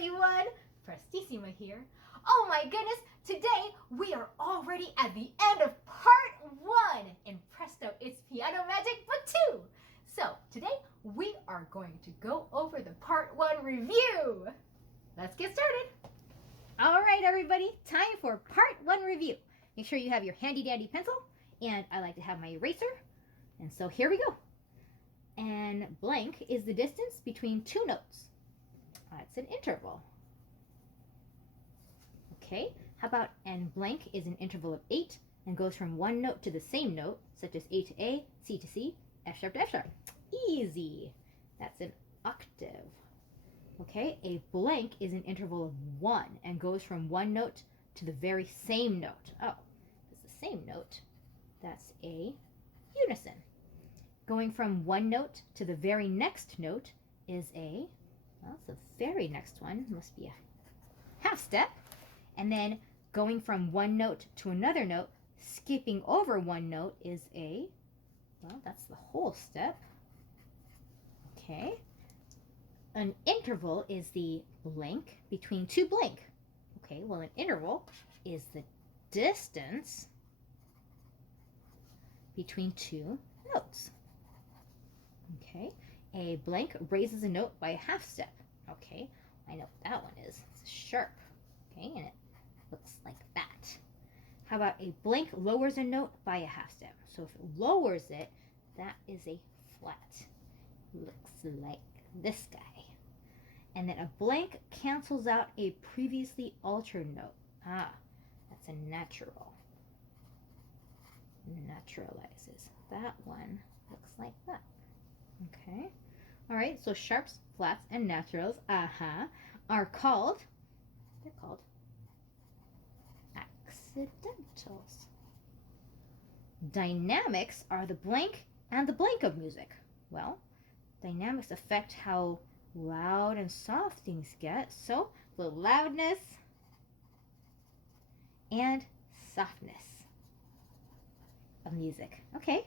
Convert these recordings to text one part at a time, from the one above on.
everyone! Prestissima here. Oh my goodness, today we are already at the end of part 1 in Presto It's Piano Magic Book 2. So today we are going to go over the part 1 review. Let's get started. All right, everybody, time for part 1 review. Make sure you have your handy dandy pencil, and I like to have my eraser. And so here we go. And blank is the distance between two notes. It's an interval. Okay, how about and blank is an interval of 8 and goes from one note to the same note, such as A to A, C to C, F sharp to F sharp. Easy. That's an octave. Okay, a blank is an interval of 1 and goes from one note to the very same note. Oh, it's the same note. That's a unison. Going from one note to the very next note is a, well, it's the very next one, must be a half step. And then going from one note to another note, skipping over one note is a, well, that's the whole step. Okay. An interval is the blank between two blank. Okay, well, an interval is the distance between two notes. Okay, a blank raises a note by a half step. Okay, I know what that one is. It's sharp. Okay, and it looks like that. How about a blank lowers a note by a half step? So if it lowers it, that is a flat. Looks like this guy. And then a blank cancels out a previously altered note. Ah, that's a natural. Naturalizes. That one looks like that. Okay. All right, so sharps, flats, and naturals, are called, they're called accidentals. Dynamics are the blank and the blank of music. Well, dynamics affect how loud and soft things get, so the loudness and softness of music. Okay.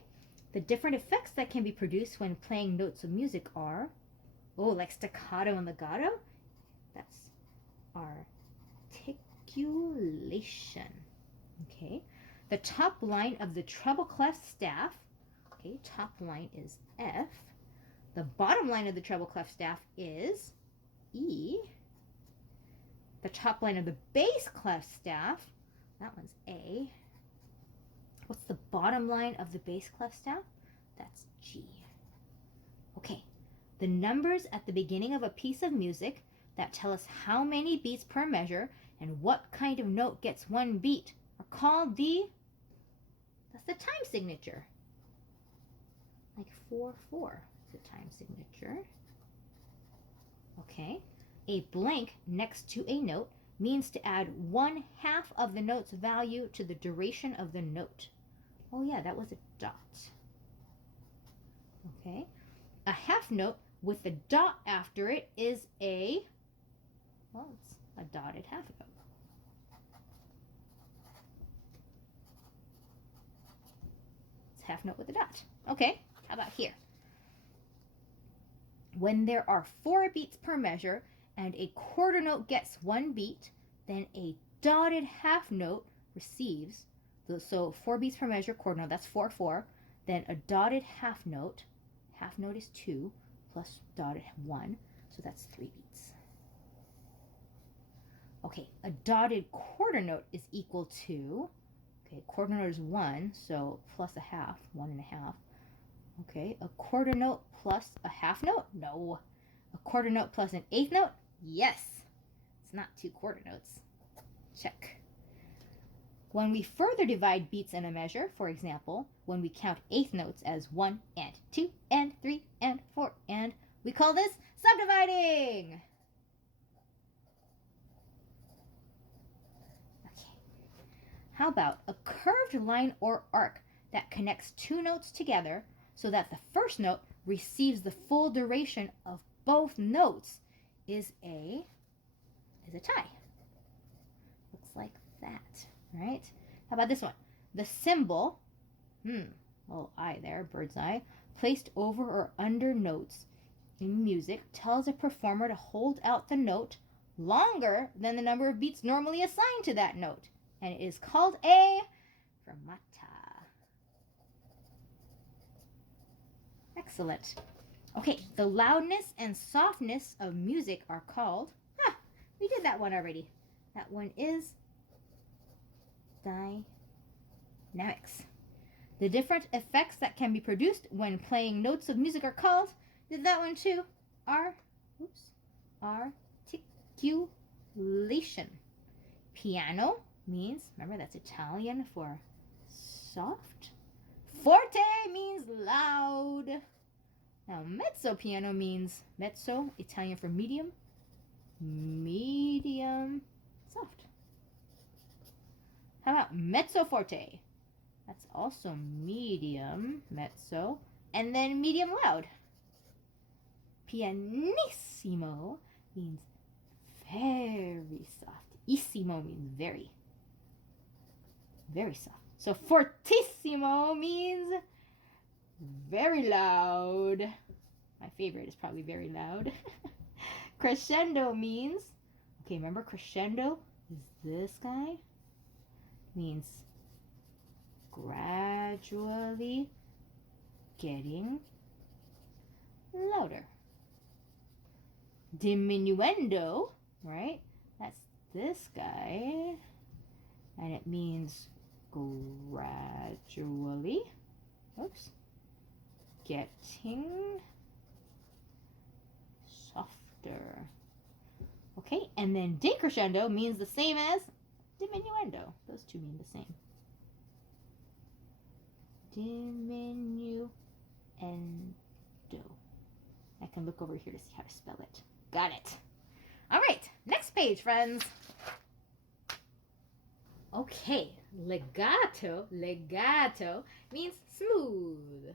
The different effects that can be produced when playing notes of music are, like staccato and legato. That's articulation. Okay. The top line of the treble clef staff, okay, top line is F. The bottom line of the treble clef staff is E. The top line of the bass clef staff, that one's A. What's the bottom line of the bass clef staff? That's G. Okay, the numbers at the beginning of a piece of music that tell us how many beats per measure and what kind of note gets one beat are called that's the time signature. Like 4/4 is the time signature. Okay, a blank next to a note means to add 1/2 of the note's value to the duration of the note. Oh yeah, that was a dot. Okay. A half note with a dot after it is a, well, it's a dotted half note. It's a half note with a dot. Okay, how about here? When there are 4 beats per measure and a quarter note gets 1 beat, then a dotted half note receives, so 4 beats per measure, quarter note, that's 4/4. Then a dotted half note is 2 plus dotted 1, so that's 3 beats. Okay, a dotted quarter note is equal to, okay, quarter note is 1, so plus a half, 1.5. Okay, a quarter note plus a half note? No. A quarter note plus an eighth note? Yes. It's not 2 quarter notes. Check. When we further divide beats in a measure, for example, when we count eighth notes as 1 and 2 and 3 and 4 and, we call this subdividing. Okay. How about a curved line or arc that connects 2 notes together so that the first note receives the full duration of both notes is a tie. Looks like that. Right? How about this one? The symbol, little eye there, bird's eye, placed over or under notes in music tells a performer to hold out the note longer than the number of beats normally assigned to that note, and it is called a fermata. Excellent. Okay, the loudness and softness of music are called, we did that one already. That one is dynamics. The different effects that can be produced when playing notes of music are called, did that one too, articulation. Piano means, remember that's Italian for soft. Forte means loud. Now mezzo piano means, mezzo, Italian for medium, medium soft. How about mezzo forte? That's also medium, mezzo, and then medium loud. Pianissimo means very soft. Issimo means very, very soft. So fortissimo means very loud. My favorite is probably very loud. Crescendo means, okay, remember crescendo is this guy? Means gradually getting louder. Diminuendo, right? That's this guy. And it means gradually, getting softer. Okay, and then decrescendo means the same as diminuendo. Those two mean the same. Diminuendo. I can look over here to see how to spell it. Got it. All right, next page, friends. Okay, legato means smooth.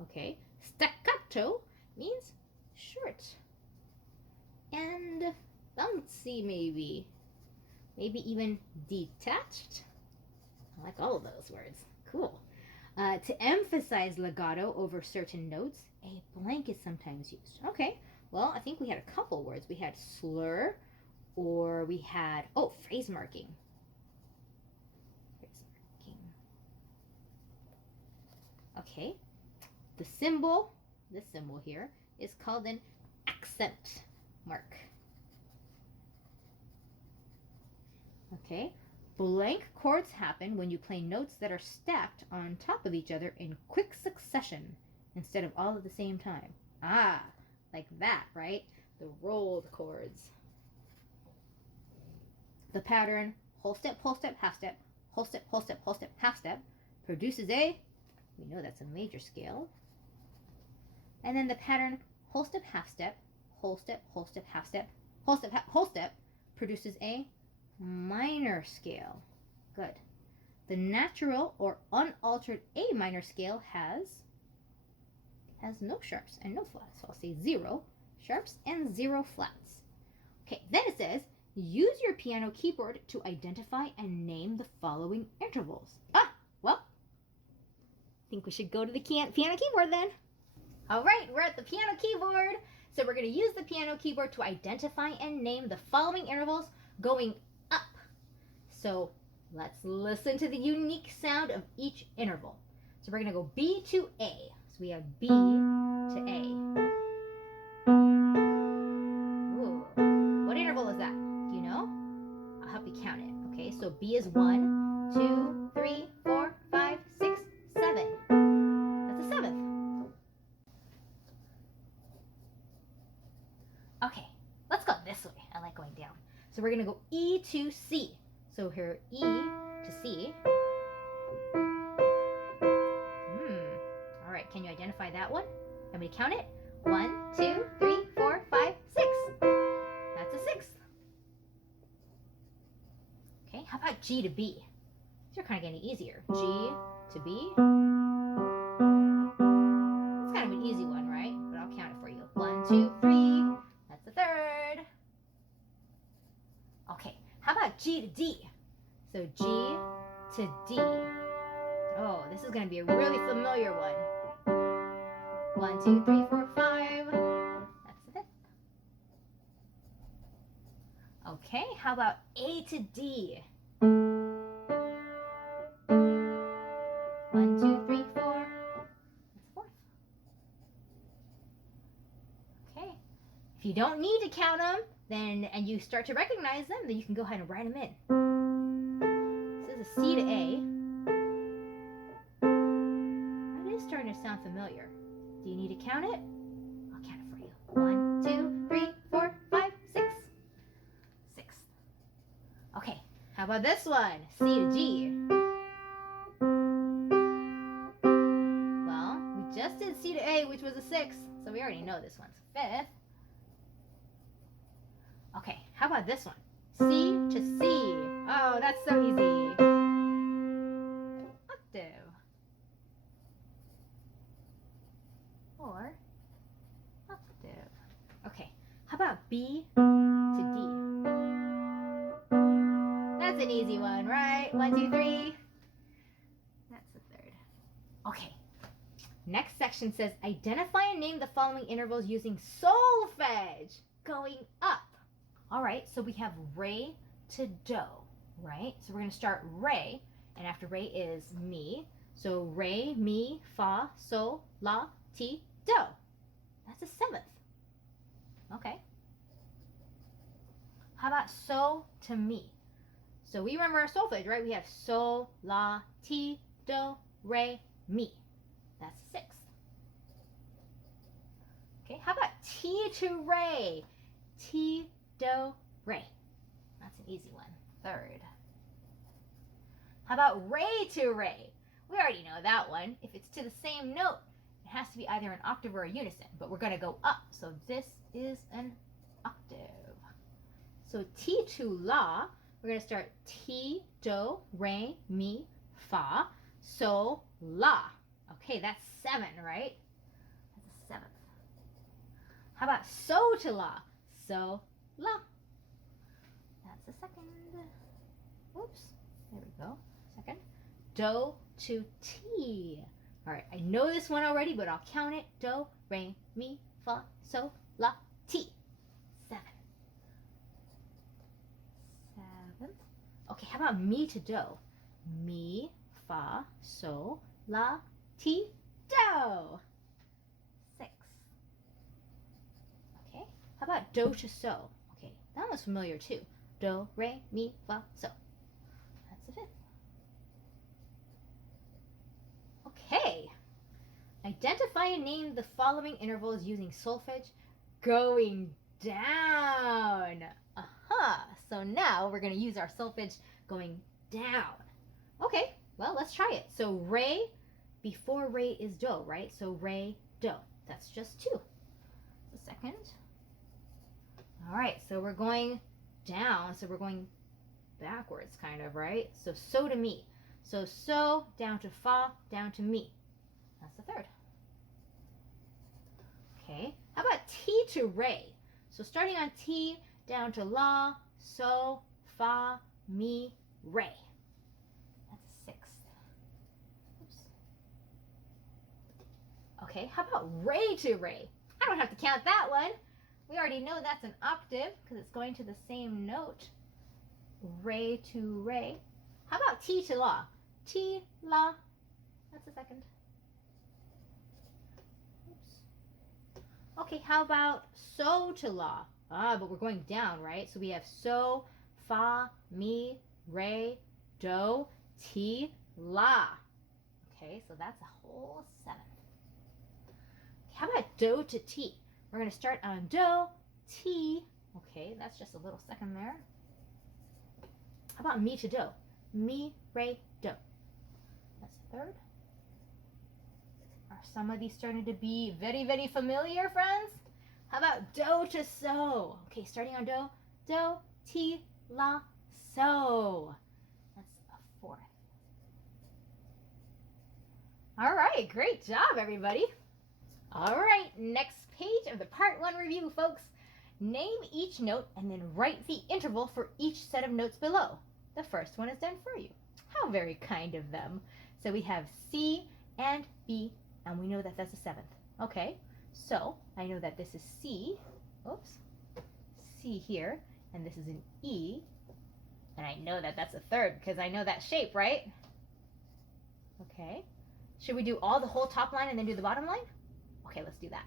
Okay, staccato means short and bouncy, maybe even detached. I like all of those words. Cool. To emphasize legato over certain notes, a blank is sometimes used. Okay, well, I think we had a couple words. We had slur, or we had, phrase marking. Okay, this symbol here, is called an accent mark. Okay, blank chords happen when you play notes that are stacked on top of each other in quick succession instead of all at the same time. Like that, right? The rolled chords. The pattern whole step, half step, whole step, half step produces a, we know that's a major scale. And then the pattern whole step, half step, whole step, half step, whole step produces a minor scale. Good. The natural or unaltered A minor scale has no sharps and no flats. So I'll say 0 sharps and 0 flats. Okay, then it says, use your piano keyboard to identify and name the following intervals. Well, I think we should go to the piano keyboard then. All right, we're at the piano keyboard. So we're going to use the piano keyboard to identify and name the following intervals going up. So let's listen to the unique sound of each interval. So we're going to go B to A. So we have B to A. Ooh. What interval is that? Do you know? I'll help you count it. Okay, so B is 1, 2, 3, 4, 5, 6, 7. That's a seventh. Okay, let's go this way. I like going down. So we're going to go E to C. So here, E to C. All right, can you identify that one? Can we count it? 1, 2, 3, 4, 5, 6. That's a sixth. Okay, how about G to B? These are kind of getting easier. G to B. It's kind of an easy one, right? But I'll count it for you. 1, 2, 3. That's the third. Okay, how about G to D? So G to D. Oh, this is going to be a really familiar one. 1, 2, 3, 4, 5. That's the fifth. Okay, how about A to D? 1, 2, 3, 4. That's fourth. Okay. If you don't need to count them, and you start to recognize them, then you can go ahead and write them in. This is a C to A. That is starting to sound familiar. Do you need to count it? I'll count it for you. 1, 2, 3, 4, 5, 6. Sixth. Okay, how about this one? C to G. Well, we just did C to A, which was a sixth, so we already know this one's fifth. Okay, how about this one? C to C. Oh, that's so easy. Octave. Or octave. Okay, how about B to D? That's an easy one, right? 1, 2, 3. That's the third. Okay. Next section says, identify and name the following intervals using solfege, going up. All right, so we have re to do, right? So we're going to start re, and after re is mi. So re, mi, fa, sol, la, ti, do. That's a seventh. Okay. How about so to mi? So we remember our solfege, right? We have sol, la, ti, do, re, mi. That's a sixth. Okay, how about ti to re? Ti, do, re. That's an easy one. Third. How about re to re? We already know that one. If it's to the same note, it has to be either an octave or a unison, but we're going to go up. So this is an octave. So ti to la, we're going to start ti, do, re, mi, fa, sol, la. Okay, that's 7, right? That's a seventh. How about so to la? So, la. That's the second. Oops. There we go. Second. Do to ti. All right. I know this one already, but I'll count it. Do, re, mi, fa, sol, la, ti. 7. Seventh. Okay. How about mi to do? Mi, fa, sol, la, ti, do. 6. Okay. How about do to so? Okay, that one's familiar too. Do, re, mi, fa, so. That's the fifth. Okay. Identify and name the following intervals using solfege going down. So now we're going to use our solfege going down. Okay, well, let's try it. So re, before re is do, right? So re, do. That's just 2. The second. All right, so we're going down. So we're going backwards, kind of, right? So to mi. So down to fa, down to mi. That's the third. Okay, how about ti to re? So starting on ti, down to la, so, fa, mi, re. That's a sixth. Oops. Okay, how about re to re? I don't have to count that one. We already know that's an octave because it's going to the same note. Re to re. How about ti to la? Ti, la. That's the second. Oops. Okay, how about so to la? But we're going down, right? So we have so, fa, mi, re, do, ti, la. Okay, so that's a whole 7. How about do to ti? We're going to start on do, ti. Okay, that's just a little second there. How about mi to do? Mi, re, do. That's the third. Are some of these starting to be very, very familiar, friends? How about do to so? Okay, starting on do, ti, la, so. That's a 4th. All right, great job, everybody. All right, next page of the Part 1 review, folks. Name each note and then write the interval for each set of notes below. The first one is done for you. How very kind of them. So we have C and B, and we know that that's a 7th. Okay, so I know that this is C. Oops. C here, and this is an E. And I know that that's a third because I know that shape, right? Okay. Should we do all the whole top line and then do the bottom line? Okay, let's do that.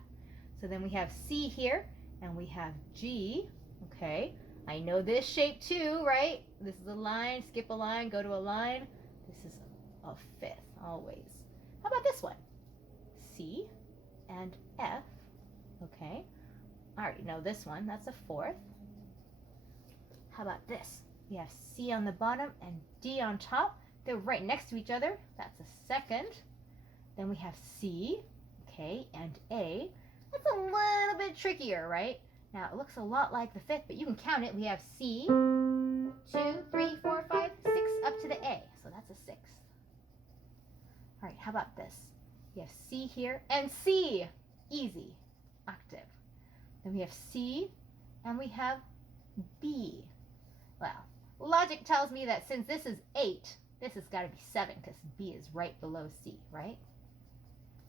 So then we have C here, and we have G. Okay. I know this shape too, right? This is a line, skip a line, go to a line. This is a fifth, always. How about this one? C and F. Okay. I already know this one. That's a fourth. How about this? We have C on the bottom and D on top. They're right next to each other. That's a second. Then we have C, okay, and A. That's a little bit trickier, right? Now, it looks a lot like the fifth, but you can count it. We have C, 2, 3, 4, 5, 6, up to the A. So that's a sixth. All right, how about this? We have C here and C, easy, octave. Then we have C and we have B. Well, logic tells me that since this is 8, this has got to be 7 because B is right below C, right?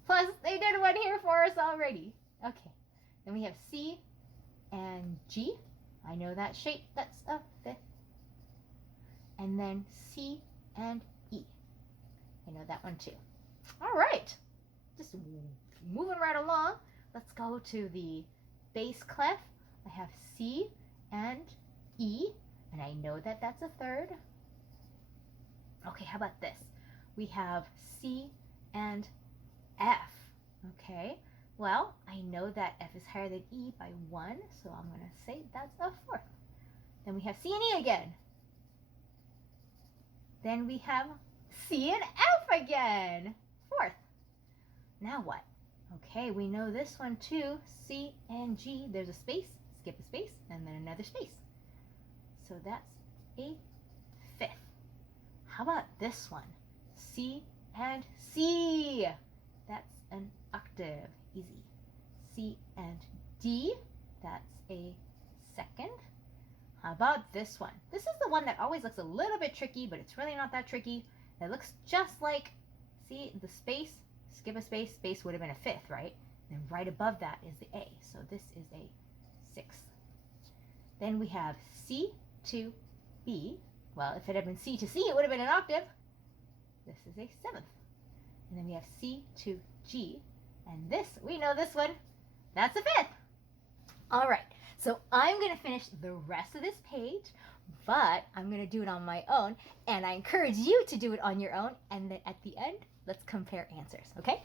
Plus, they did one here for us already. Okay, then we have C and G. I know that shape. That's a fifth. And then C and E. I know that one too. All right, just moving right along. Let's go to the bass clef. I have C and E, and I know that that's a third. Okay, how about this? We have C and F. Okay, well, I know that F is higher than E by 1, so I'm going to say that's a fourth. Then we have C and E again. Then we have C and F again. Fourth. Now what? Okay, we know this one too. C and G. There's a space, skip a space, and then another space. So that's a fifth. How about this one? C and C. That's an octave. Easy. C and D. That's a second. How about this one? This is the one that always looks a little bit tricky, but it's really not that tricky. It looks just like, see, the space, skip a space, space would have been a fifth, right? And right above that is the A. So this is a sixth. Then we have C to B. Well, if it had been C to C, it would have been an octave. This is a seventh. And then we have C to G. And this, we know this one, that's a fifth. All right, so I'm going to finish the rest of this page, but I'm going to do it on my own. And I encourage you to do it on your own. And then at the end, let's compare answers, okay?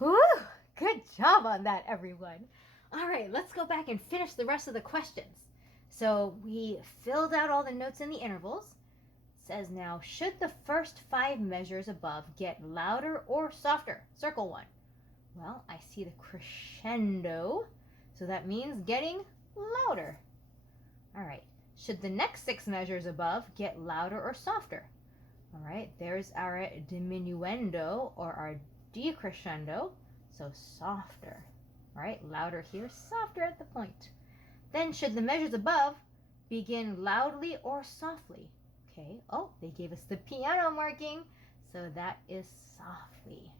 Woo! Good job on that, everyone. All right, let's go back and finish the rest of the questions. So we filled out all the notes in the intervals. It says now, should the first 5 measures above get louder or softer? Circle 1. Well, I see the crescendo, so that means getting louder. All right, should the next 6 measures above get louder or softer? All right, there's our diminuendo or our decrescendo, so softer. All right, louder here, softer at the point. Then should the measures above begin loudly or softly? Okay, oh, they gave us the piano marking, so that is softly.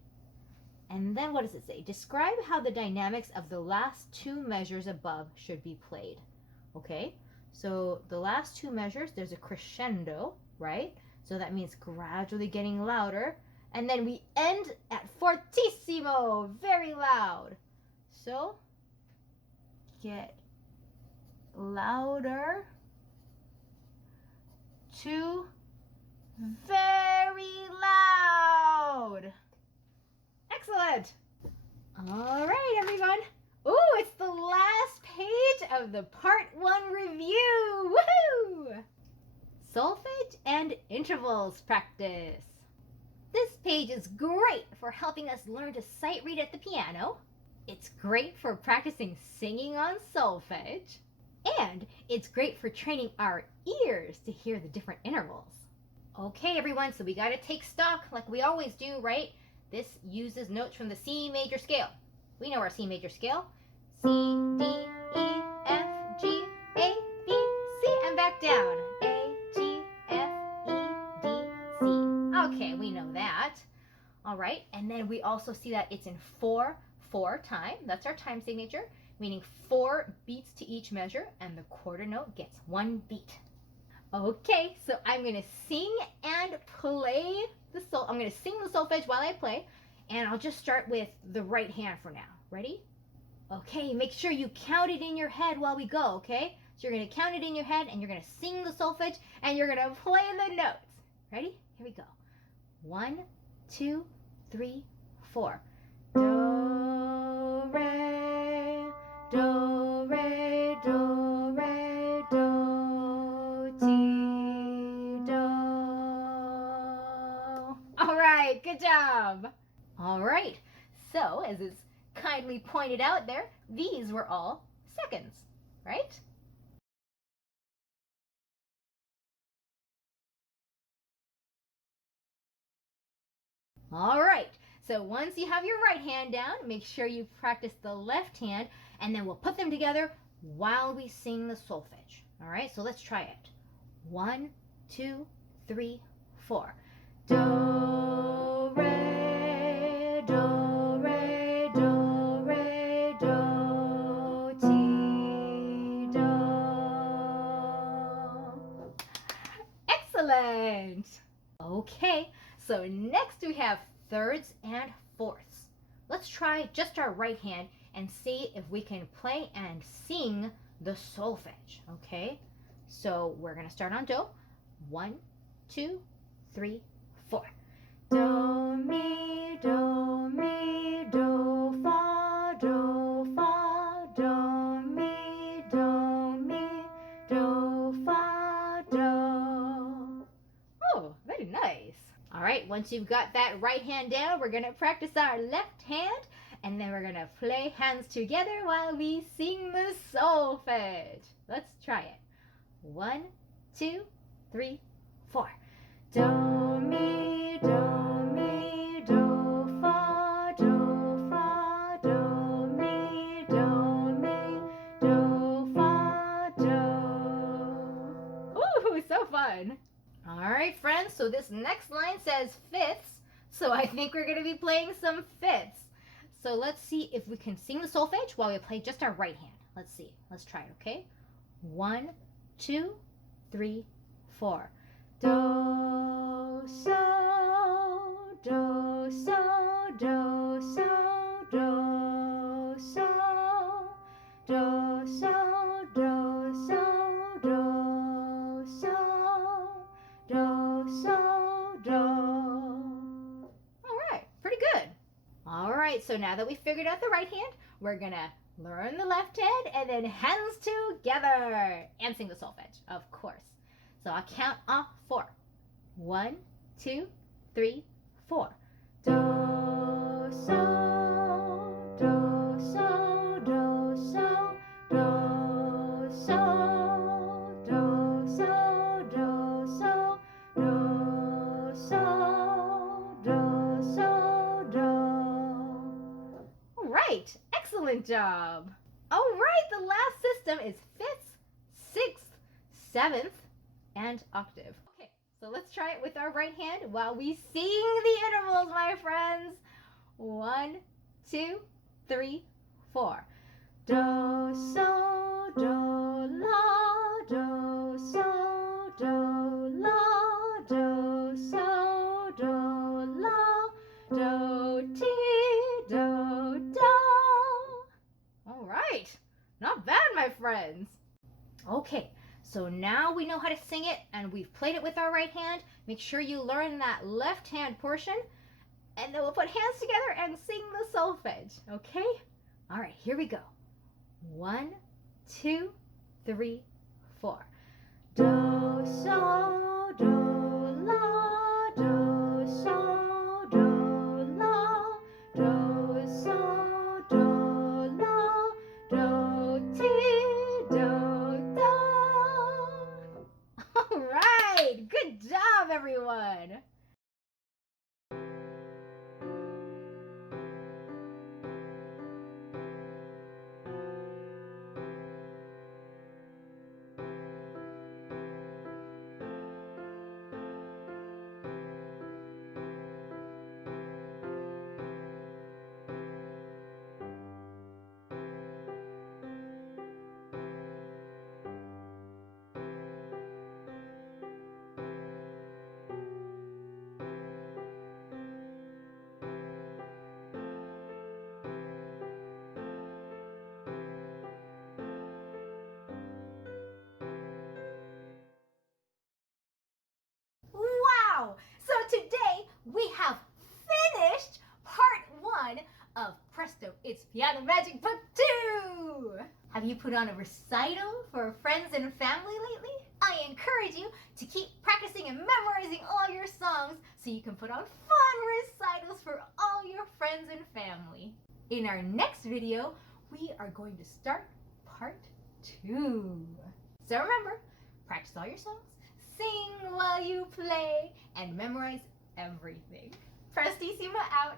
And then what does it say? Describe how the dynamics of the last 2 measures above should be played. Okay, so the last 2 measures, there's a crescendo, right? So that means gradually getting louder. And then we end at fortissimo, very loud. So, get louder to very loud. Excellent. All right, everyone. Ooh, it's the last page of the part 1 review. Woohoo! Solfege and intervals practice. This page is great for helping us learn to sight read at the piano. It's great for practicing singing on solfege. And it's great for training our ears to hear the different intervals. Okay, everyone, so we got to take stock like we always do, right? This uses notes from the C major scale. We know our C major scale. C, D, E, F, G, A, B, C, and back down. A, G, F, E, D, C. Okay, we know that. All right, and then we also see that it's in 4/4 time. That's our time signature, meaning 4 beats to each measure, and the quarter note gets 1 beat. Okay, so I'm gonna sing and play I'm gonna sing the solfege while I play, and I'll just start with the right hand for now. Ready? Okay, make sure you count it in your head while we go, okay? So you're gonna count it in your head, and you're gonna sing the solfege, and you're gonna play the notes. Ready? Here we go. 1, 2, 3, 4. Do, re, do, re, do, re, do, ti, do. All right, good job. All right, so as is kindly pointed out there, these were all seconds, right? All right, so once you have your right hand down, make sure you practice the left hand, and then we'll put them together while we sing the solfege. All right, so let's try it. 1, 2, 3, 4. Do, re, do, re, do, re, do, ti, do. Excellent. Okay, so next we have thirds and fourths. Let's try just our right hand and see if we can play and sing the solfege, okay? So we're gonna start on do. 1, 2, 3, 4. Do, mi, do, mi, do, fa, do, fa, do, mi, do, mi, do, fa, do. Oh, very nice. All right, once you've got that right hand down, we're gonna practice our left hand, and then we're gonna play hands together while we sing the solfege. Let's try it. 1, 2, 3, 4. Do, mi, do, mi, do, fa, do, fa, do, mi, do, mi, do, fa, do. Ooh, so fun. All right, friends, so this next line says fifths, so I think we're going to be playing some fifths. So let's see if we can sing the solfege while we play just our right hand. Let's see. Let's try it, okay? 1, 2, 3, 4. Do, so, do, so, do, so, do, so, do, so, do, so, do, so, do, so, do. All right, pretty good. All right, so now that we figured out the right hand, we're gonna learn the left hand and then hands together and sing the solfege, of course. So I'll count off 4. 1, 2, 3, 4. Do, so, do, so, do, so, do, so, do, so, do, so, do, so, do, so, do. All right, excellent job. All right, the last system is fifths, sixth, seventh, and octave. Okay, so let's try it with our right hand while we sing the intervals, my friends. 1, 2, 3, 4. Do, so, do, la, do, so, do, la, do, so, do, la, do, ti, do, do. All right, not bad, my friends. Okay, so now we know how to sing it and we've played it with our right hand. Make sure you learn that left hand portion, and then we'll put hands together and sing the solfege, okay? All right, here we go. 1, 2, 3, 4. Do, so, do, la, do, so, do, la, do, so, do, la, do, ti, do, do. All right, good job, everyone. It's Piano Magic Book 2! Have you put on a recital for friends and family lately? I encourage you to keep practicing and memorizing all your songs so you can put on fun recitals for all your friends and family. In our next video, we are going to start part 2. So remember, practice all your songs, sing while you play, and memorize everything. Prestissima out!